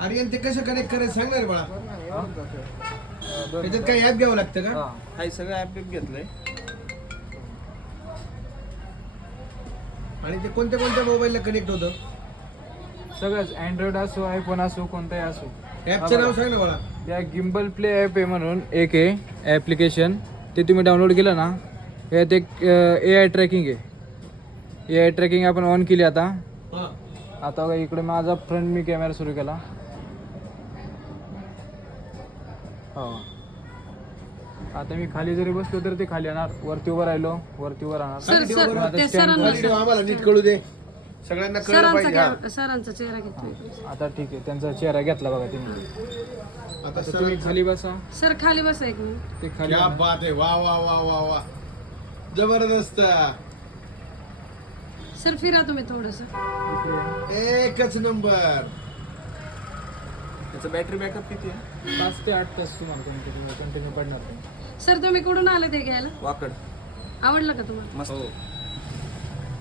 आर्यन ते कसं कनेक्ट करायचं सांगणार बाळा. त्याच्यात काही ऍप घ्यावं लागतं का? काही सगळं ऍप घेतलंय. आणि ते कोणत्या कोणत्या मोबाईलला कनेक्ट होतं? सगळंच अँड्रॉइड असो आयफोन असो कोणताही असो. ऍपचं नाव सांग ना बाळा. त्या गिम्बल प्ले ॲप आहे म्हणून एक आहे ॲप्लिकेशन, ते तुम्ही डाउनलोड केलं ना. यात एक AI ट्रॅकिंग आहे. AI ट्रॅकिंग आपण ऑन केली आता. आता बघा इकडे माझा फ्रंट मी कॅमेरा सुरू केला. हो, आता मी खाली जरी बसलो तर ते खाली येणार, वरती उभं राहिलो वरती उभं राहणार. आम्हाला नीट कळू दे, सगळ्यांना कळलं पाहिजे. सरांचा चेहरा घेतोय. आता ठीक आहे, त्यांचा चेहरा घेतला बघा तुम्ही. आता तुम्ही खाली बसा. सर खाली बसा एक मिनिट. ते खाली क्या बात आहे. वा वा वा वा वा, जबरदस्त. सर फिरा तुम्ही थोडस. एकच नंबर. त्याचं बॅटरी बॅकअप किती आहे? 5 ते 8 तास तुम्हाला कंटिन्यू पडणार नाही. सर तुम्ही कुठून आले ते घ्यायला? वाकड. आवडलं का तुम्हाला? मस्त.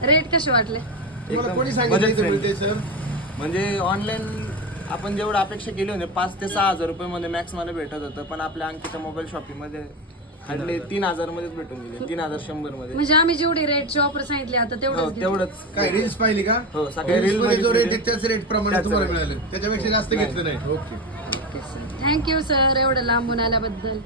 रेट कसे वाटले? तुम्हाला कोणी budget सांगितलं इथे friendly. मिळते सर? म्हणजे ऑनलाईन आपण जेवढं अपेक्षा केली होती 5 ते 6 हजार रुपये मध्ये मॅक्स मला भेटत होतं, पण आपल्या अंकिता मोबाईल शॉपिंग मध्ये हार्डली 3,000 मध्येच भेटून गेले. 3,100 मध्ये. म्हणजे आम्ही जेवढे रेटचे ऑफर सांगितले आता हो, तेवढंच घेतलं. तेवढंच. काय रील्स पाहिली का? हो, सगळे रील्स रील मध्ये जो रेट आहे बघितले. त्याच रेट प्रमाणे त्याच तुम्हाला rate. मिळालं, त्याच्यापेक्षा जास्त घेतलं नाही. ओके. थँक्यू सर एवढं लांबून आल्याबद्दल.